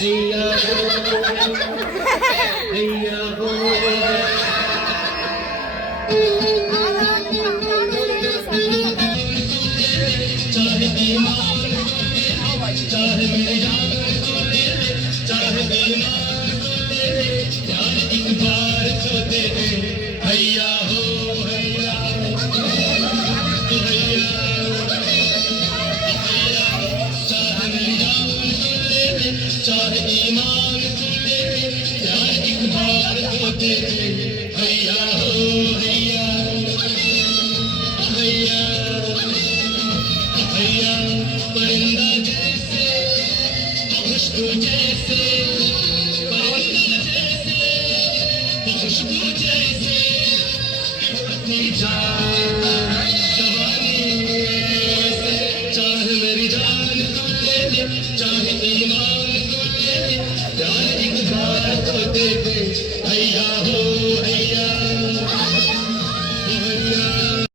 हैया हो चाहे ईमान चाहे मेरे जान चाहे बेईमान यार एक बार तो दे दे हैया हो हैया चाहे मेरी जान चाहे ईमान यार एक बार तो दे दे हैया हो हैया हैया हैया परिंदा जैसे खुशबू जैसे परिंदा जैसे खुशबू जैसे उड़ती जान जवानी से चाहे मेरी जान तू ले ले चाहे ईमान तू ले ले यार एक बार तो दे दे हैया हो हैया हैया